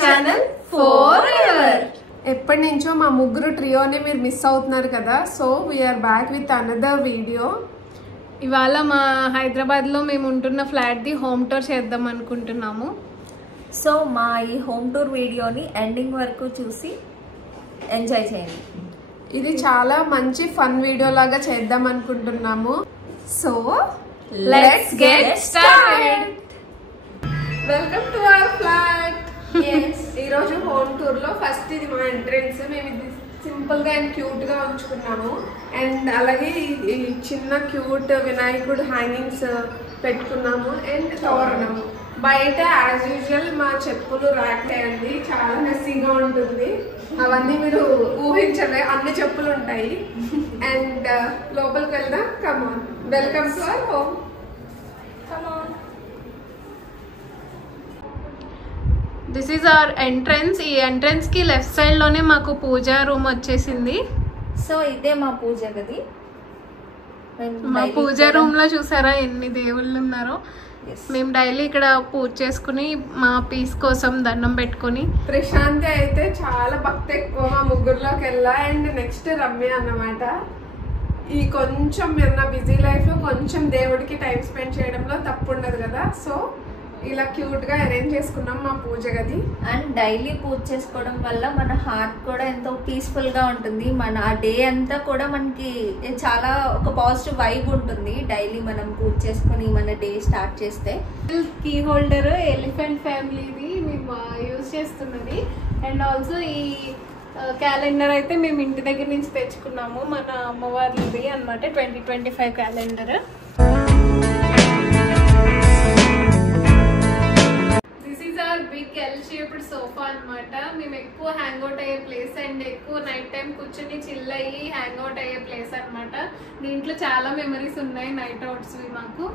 Channel for ever. ఎప్పటి నుంచో మా ముగ్గురు ట్రియోని మీరు మిస్ అవుతున్నారు కదా, so we are back with another video. ఇవాళ మా హైదరాబాద్లో మేము ఉంటున్న ఫ్లాట్ది హోమ్ టూర్ చేద్దాం అనుకుంటున్నాము. సో మా ఈ హోమ్ టూర్ వీడియోని ఎండింగ్ వరకు చూసి ఎంజాయ్ చేయండి. ఇది చాలా మంచి ఫన్ వీడియో లాగా చేద్దాం అనుకుంటున్నాము. So let's get started. Welcome to hour flat. ఈ రోజు హోమ్ టూర్ లో ఫస్ట్ ఇది మా ఎంట్రెన్స్. మేము ఇది సింపుల్ గా అండ్ క్యూట్ గా ఉంచుకున్నాము. అండ్ అలాగే ఈ చిన్న క్యూట్ వినాయకుడు హ్యాంగింగ్స్ పెట్టుకున్నాము అండ్ తోరణము. బయట యాజ్ యూజువల్ మా చెప్పులు ర్యాక్ అయ్యండి, చాలా మెస్సీగా ఉంటుంది. అవన్నీ మీరు ఊహించలే, అన్ని చెప్పులు ఉంటాయి. అండ్ లోపలికి వెళ్దాం. Come on, welcome to our home. Come on. This is our entrance. ఈ ఎంట్రన్స్ కి లెఫ్ట్ సైడ్ లోనే మాకు పూజా రూమ్ వచ్చేసింది. సో ఇదే మా పూజ గది. మా పూజా రూమ్ లో చూసారా ఎన్ని దేవుళ్ళు ఉన్నారో. మేము డైలీ ఇక్కడ పూజ చేసుకుని మా పీస్ కోసం దండం పెట్టుకుని. ప్రశాంతి అయితే చాలా భక్తి ఎక్కువ మా ముగ్గురులోకి వెళ్ళా. అండ్ నెక్స్ట్ రమ్య అన్నమాట. ఈ కొంచెం నా బిజీ లైఫ్ లో కొంచెం దేవుడికి టైం స్పెండ్ చేయడంలో తప్పు ఉండదు కదా, సో ఇలా క్యూట్ గా అరేంజ్ చేసుకున్నాం మా పూజ గది. అండ్ డైలీ పూజ చేసుకోవడం వల్ల మన హార్ట్ కూడా ఎంతో పీస్ఫుల్ గా ఉంటుంది. మన ఆ డే అంతా కూడా మనకి చాలా ఒక పాజిటివ్ వైబ్ ఉంటుంది డైలీ మనం పూజ చేసుకుని మన డే స్టార్ట్ చేస్తే. కీ హోల్డర్ ఎలిఫెంట్ ఫ్యామిలీది మేము యూజ్ చేస్తున్నది. అండ్ ఆల్సో ఈ క్యాలెండర్ అయితే మేము ఇంటి దగ్గర నుంచి తెచ్చుకున్నాము, మన అమ్మవారిది అనమాట. 2025 calendar. Big L shaped sofa అనమాట. మేము ఎక్కువ హ్యాంగ్ అవుట్ అయ్యే ప్లేస్ అండ్ ఎక్కువ నైట్ టైం కూర్చొని చిల్ అయ్యి హ్యాంగ్ అవుట్ అయ్యే ప్లేస్ అనమాట. దీంట్లో చాలా మెమరీస్ ఉన్నాయి నైట్ అవుట్స్ మాకు.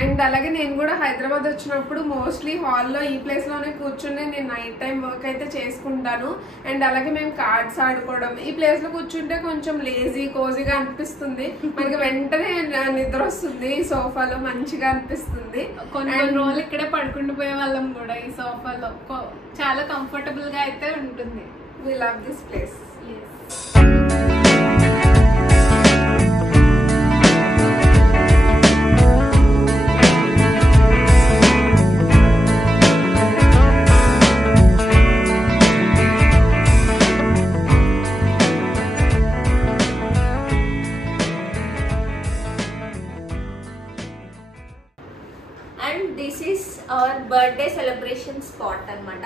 అండ్ అలాగే నేను కూడా హైదరాబాద్ వచ్చినప్పుడు మోస్ట్లీ హాల్లో ఈ ప్లేస్ లోనే కూర్చుని నేను నైట్ టైం వర్క్ అయితే చేసుకుంటాను. అండ్ అలాగే మేము కార్డ్స్ ఆడుకోవడం, ఈ ప్లేస్ లో కూర్చుంటే కొంచెం లేజీ కోజీగా అనిపిస్తుంది. మనకి వెంటనే నిద్ర వస్తుంది. ఈ సోఫాలో మంచిగా అనిపిస్తుంది. కొన్ని రోజులు ఇక్కడే పడుకుండిపోయే వాళ్ళం కూడా ఈ సోఫాలో. చాలా కంఫర్టబుల్ గా అయితే ఉంటుంది. We love this place. And this is our birthday celebration spot అనమాట.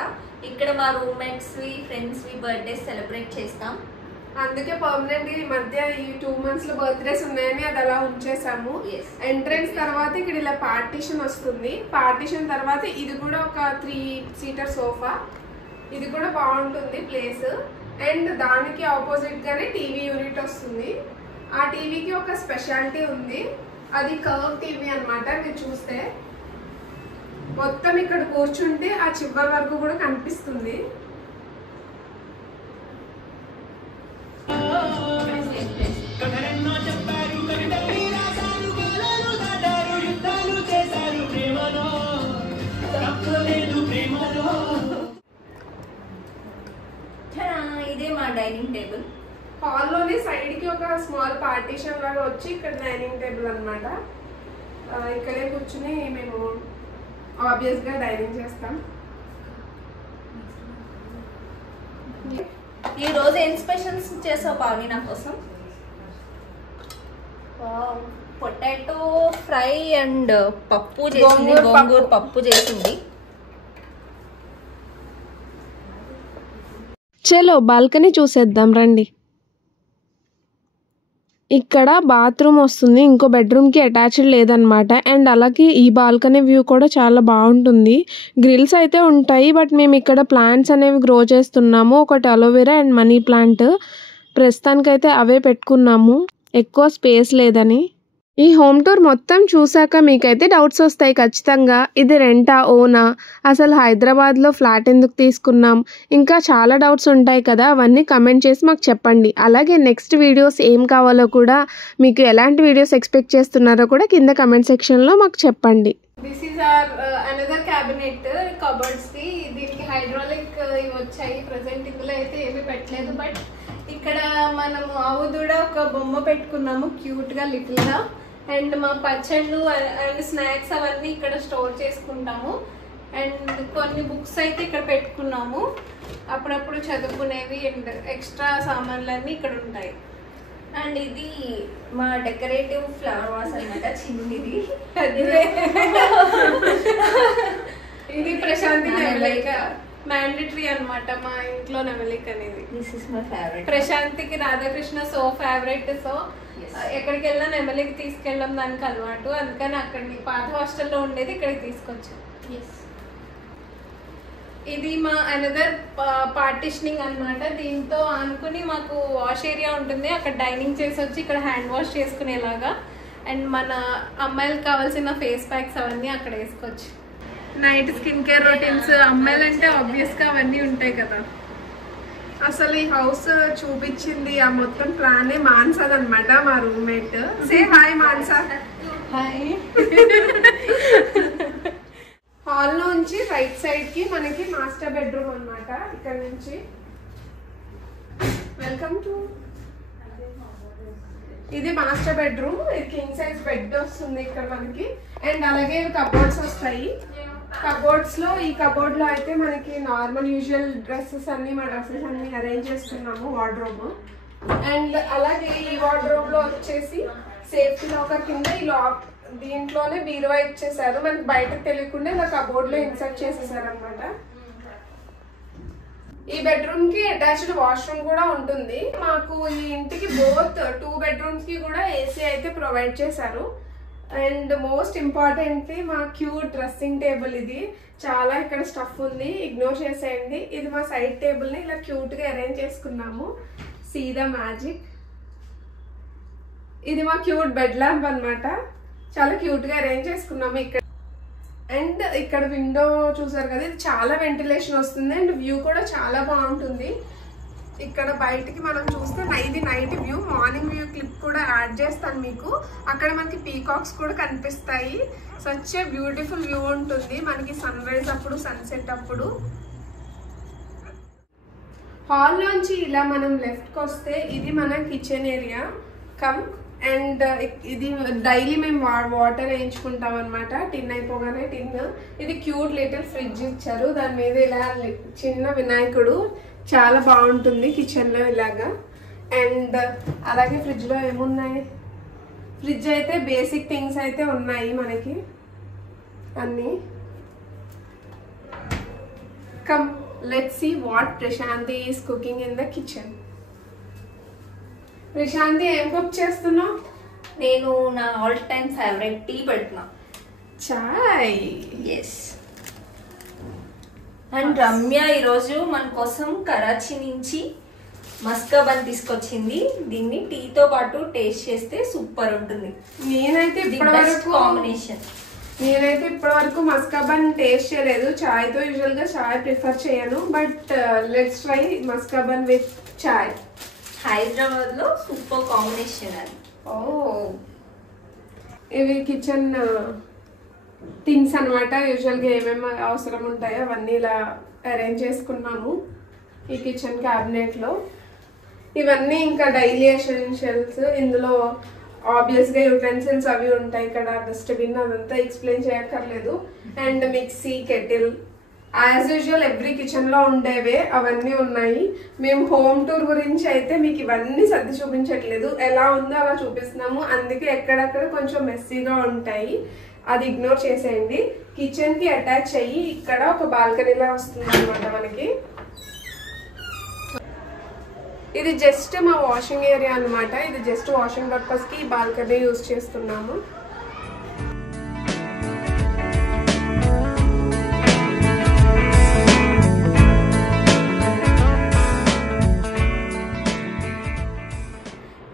ఇక్కడ మా రూమ్మేట్స్ ఫ్రెండ్స్ బర్త్డే సెలబ్రేట్ చేస్తాం. అందుకే పర్మనెంట్ ఈ మధ్య ఈ 2 months లో బర్త్డేస్ ఉన్నాయని అది అలా ఉంచేసాము. ఎంట్రెన్స్ తర్వాత ఇక్కడ ఇలా పార్టీషన్ వస్తుంది. పార్టీషన్ తర్వాత ఇది కూడా ఒక 3-seater సోఫా. ఇది కూడా బాగుంటుంది ప్లేస్. అండ్ దానికి ఆపోజిట్ గానే టీవీ యూనిట్ వస్తుంది. ఆ టీవీకి ఒక స్పెషాలిటీ ఉంది. అది కర్వ్ టీవీ అనమాట. మీరు చూస్తే మొత్తం ఇక్కడ కూర్చుంటే ఆ చివరి వరకు కూడా కనిపిస్తుంది. ఇదే మా డైనింగ్ టేబుల్. హాల్లోనే సైడ్ కి ఒక స్మాల్ పార్టీషన్ లాగా వచ్చి ఇక్కడ డైనింగ్ టేబుల్ అనమాట. ఇక్కడే కూర్చుని మేము ఆబ్వియస్ గా డైనింగ్ చేస్తాం. ఈ రోజు ఏం స్పెషల్స్ చేసావు పావి నా కోసం? పొటాటో ఫ్రై అండ్ పప్పు చేసింది, గోంగూర పప్పు చేసింది. చలో బాల్కనీ చూసేద్దాం రండి. ఇక్కడ బాత్రూమ్ వస్తుంది, ఇంకో బెడ్రూమ్కి అటాచ్డ్ లేదనమాట. అండ్ అలాగే ఈ బాల్కనీ వ్యూ కూడా చాలా బాగుంటుంది. గ్రిల్స్ అయితే ఉంటాయి, బట్ మేము ఇక్కడ ప్లాంట్స్ అనేవి గ్రో చేస్తున్నాము. ఒకటి అలోవెరా అండ్ మనీ ప్లాంట్. ప్రస్తుతానికైతే అవే పెట్టుకున్నాము, ఎక్కువ స్పేస్ లేదని. ఈ హోమ్ టూర్ మొత్తం చూసాక మీకైతే డౌట్స్ వస్తాయి ఖచ్చితంగా. ఇది రెంటా, ఓనా, అసలు హైదరాబాద్లో ఫ్లాట్ ఎందుకు తీసుకున్నాం, ఇంకా చాలా డౌట్స్ ఉంటాయి కదా. అవన్నీ కమెంట్ చేసి మాకు చెప్పండి. అలాగే నెక్స్ట్ వీడియోస్ ఏం కావాలో కూడా, మీకు ఎలాంటి వీడియోస్ ఎక్స్పెక్ట్ చేస్తున్నారో కూడా కింద కమెంట్ సెక్షన్లో మాకు చెప్పండి. This is our another cabinet cupboards కి. దీనికి హైడ్రాలిక్ ఇవి వచ్చాయి. ప్రెసెంట్ ఇందులో అయితే ఏమీ పెట్టలేదు. బట్ ఇక్కడ మనము ఆవు దూడ ఒక బొమ్మ పెట్టుకున్నాము క్యూట్ గా లిటిల్ గా. అండ్ మా పచ్చళ్ళు అండ్ స్నాక్స్ అవన్నీ ఇక్కడ స్టోర్ చేసుకుంటాము. అండ్ కొన్ని బుక్స్ అయితే ఇక్కడ పెట్టుకున్నాము, అప్పుడప్పుడు చదువుకునేవి. అండ్ ఎక్స్ట్రా సామాన్లన్నీ ఇక్కడ ఉంటాయి. అండ్ ఇది మా డెకరేటివ్ ఫ్లవర్ వాస్ అన్నమాట, చిన్నది. ఇది ప్రశాంతి నెమలిక, మ్యాండేటరీ అన్నమాట మా ఇంట్లో నెమలిక అనేది. This is my favourite. ప్రశాంతికి రాధాకృష్ణ సో ఫేవరెట్. సో ఎక్కడికి వెళ్ళినా నెమలికి తీసుకెళ్ళడం దానికి అలవాటు. అందుకని అక్కడికి పాత హాస్టల్లో ఉండేది ఇక్కడికి తీసుకొచ్చాం. ఇది మా అనదర్ పార్టిషనింగ్ అన్నమాట. దీంతో అనుకుని మాకు వాష్ ఏరియా ఉంటుంది, అక్కడ డైనింగ్ చేసి వచ్చి ఇక్కడ హ్యాండ్ వాష్ చేసుకునేలాగా. అండ్ మన అమ్మాయిలకు కావాల్సిన ఫేస్ ప్యాక్స్ అవన్నీ అక్కడ వేసుకోవచ్చు. నైట్ స్కిన్ కేర్ రొటీన్స్ అమ్మాయిలు అంటే ఆబ్వియస్ గా అవన్నీ ఉంటాయి కదా. అసలు ఈ హౌస్ చూపించింది ఆ మొత్తం ప్లానే మాన్సాద్ అనమాట, మా roommate. Say hi Mansa. Hi. Hall నుంచి రైట్ సైడ్ కి మనకి మాస్టర్ బెడ్రూమ్ అన్నమాట. ఇక్కడ నుంచి వెల్కమ్ టు, ఇది మాస్టర్ బెడ్రూమ్. ఇది కింగ్ సైజ్ బెడ్ వస్తుంది ఇక్కడ మనకి. అండ్ అలాగే కబోర్డ్స్ వస్తాయి. కబోర్డ్స్ లో ఈ కబోర్డ్ లో అయితే మనకి నార్మల్ యూజువల్ డ్రెస్సెస్ అన్ని, మా డ్రెస్సెస్ అన్ని అరేంజ్ చేసుకున్నాము వార్డ్రోబ్. అండ్ అలాగే ఈ వార్డ్రోబ్ లో వచ్చేసి సేఫ్టీ లాకర్ కింద ఈ లాక్, దీంట్లోనే బీరువా ఇచ్చేసారు. మనకి బయటకు తెలియకుండా ఇలా కబోర్డ్ లో ఇన్సర్ట్ చేసేసారు అనమాట. ఈ బెడ్రూమ్ కి అటాచ్డ్ వాష్రూమ్ కూడా ఉంటుంది. మాకు ఈ ఇంటికి బోత్ 2 బెడ్రూమ్స్ కి కూడా ఏసీ అయితే ప్రొవైడ్ చేశారు. అండ్ మోస్ట్ ఇంపార్టెంట్లీ మా క్యూట్ డ్రెస్సింగ్ టేబుల్. ఇది చాలా ఇక్కడ స్టఫ్ ఉంది, ఇగ్నోర్ చేసేయండి. ఇది మా సైడ్ టేబుల్ ని ఇలా క్యూట్ గా అరేంజ్ చేసుకున్నాము. See the magic. ఇది మా క్యూట్ బెడ్ ల్యాంప్ అన్నమాట. చాలా క్యూట్ గా అరేంజ్ చేసుకున్నాము ఇక్కడ. అండ్ ఇక్కడ విండో చూసారు కదా, ఇది చాలా వెంటిలేషన్ వస్తుంది అండ్ వ్యూ కూడా చాలా బాగుంటుంది. ఇక్కడ బయటికి మనం చూస్తే ఇది night view. Morning view clip కూడా యాడ్ చేస్తాను మీకు. అక్కడ మనకి పీకాక్స్ కూడా కనిపిస్తాయి. సచ్ ఏ బ్యూటిఫుల్ వ్యూ ఉంటుంది మనకి సన్ రైజ్ అప్పుడు, సన్సెట్ అప్పుడు. హాల్ లోంచి ఇలా మనం లెఫ్ట్ కి వస్తే ఇది మన కిచెన్ ఏరియా కమ్. అండ్ ఇది డైలీ మేము వాటర్ వేయించుకుంటాం అనమాట. టిన్ అయిపోగానే టిన్. ఇది క్యూట్ లిటిల్ ఫ్రిడ్జ్ ఇచ్చారు, దాని మీద ఇలా చిన్న వినాయకుడు. చాలా బాగుంటుంది కిచెన్ లో ఇలాగా. అండ్ అలాగే ఫ్రిడ్జ్ లో ఏమున్నాయి, ఫ్రిడ్జ్ అయితే బేసిక్ థింగ్స్ అయితే ఉన్నాయి మనకి అన్ని. Come let's see what Prashanthi is cooking in the kitchen. Prashanthi ఏం కుక్ చేస్తున్నావు? నేను నా ఆల్ టైమ్ ఫేవరెట్ టీ పెడుతున్నా, చాయ్. ఎస్. అండ్ రమ్య ఈరోజు మన కోసం కరాచీ నుంచి మస్కాబన్ తీసుకొచ్చింది. దీన్ని టీతో పాటు టేస్ట్ చేస్తే సూపర్ ఉంటుంది. నేనైతే ఇప్పటి వరకు మస్కాబన్ టేస్ట్ చేయలేదు. చాయ్ తో యూజువల్ గా చాయ్ ప్రిఫర్ చేయను. But let's try maska bun with chai. Hyderabad లో సూపర్ కాంబినేషన్ అది. ఓ, ఇవి కిచెన్ థింగ్స్ అనమాట. యూజువల్గా ఏమేమి అవసరం ఉంటాయో అవన్నీ ఇలా అరేంజ్ చేసుకున్నాము ఈ కిచెన్ క్యాబినెట్లో. ఇవన్నీ ఇంకా డైలీ ఎసెన్షియల్స్. ఇందులో ఆబ్వియస్గా యూటెన్సిల్స్ అవి ఉంటాయి. ఇక్కడ డస్ట్బిన్ అదంతా ఎక్స్ప్లెయిన్ చేయక్కర్లేదు. And mixie, kettle, as usual every కిచెన్లో ఉండేవే అవన్నీ ఉన్నాయి. మేము హోమ్ టూర్ గురించి అయితే మీకు ఇవన్నీ సర్ది చూపించట్లేదు, ఎలా ఉందో అలా చూపిస్తున్నాము. అందుకే ఎక్కడక్కడ కొంచెం మెస్సీగా ఉంటాయి, అది ఇగ్నోర్ చేసేయండి. కిచెన్ కి అటాచ్ అయ్యి ఇక్కడ ఒక బాల్కనీలా వస్తుంది అనమాట మనకి. ఇది జస్ట్ మా వాషింగ్ ఏరియా అనమాట. ఇది జస్ట్ వాషింగ్ పర్పస్ కి ఈ బాల్కనీ యూజ్ చేస్తున్నాము.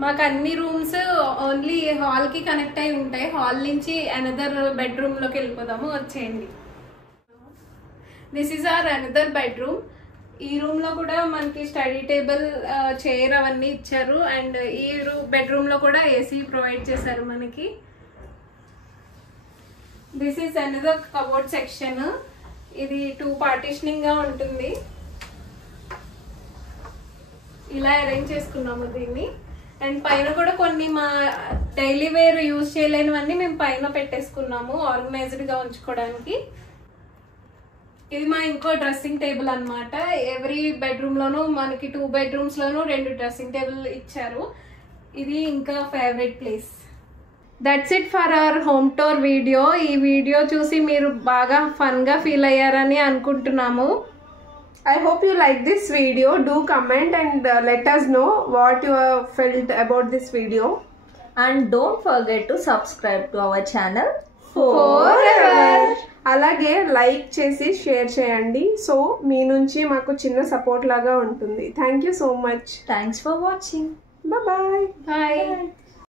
మాకు అన్ని రూమ్స్ ఓన్లీ హాల్ కి కనెక్ట్ అయి ఉంటాయి. హాల్ నుంచి అనదర్ బెడ్రూమ్ లోకి వెళ్ళిపోదాము, వచ్చేయండి. This is hour another bedroom. ఈ రూమ్ లో కూడా మనకి స్టడీ టేబుల్, చైర్ అవన్నీ ఇచ్చారు. అండ్ ఈ బెడ్రూమ్ లో కూడా ఏసీ ప్రొవైడ్ చేశారు మనకి. This is another cupboard section. ఇది 2 పార్టిషనింగ్ గా ఉంటుంది. ఇలా అరేంజ్ చేసుకున్నాము దీన్ని. అండ్ పైన కూడా కొన్ని మా డైలీ వేర్ యూజ్ చేయలేనివన్నీ మేము పైన పెట్టేసుకున్నాము ఆర్గనైజ్డ్ గా ఉంచుకోవడానికి. ఇది మా ఇంకో డ్రెస్సింగ్ టేబుల్ అన్నమాట. ఎవ్రీ బెడ్రూమ్ లోనూ మనకి 2 బెడ్రూమ్స్ లోనూ 2 డ్రెస్సింగ్ టేబుల్ ఇచ్చారు. ఇది ఇంకా favourite place. That's it for our home tour video. ఈ వీడియో చూసి మీరు బాగా ఫన్ గా ఫీల్ అయ్యారని అనుకుంటున్నాము. I hope you like this video. Do comment and let us know what you have felt about this video. And don't forget to subscribe to our channel Forever. అలాగే like చేసి share చేయండి. So మీ నుంచి మాకు చిన్న support లాగా ఉంటుంది. Thank you so much. Thanks for watching. Bye bye. Bye.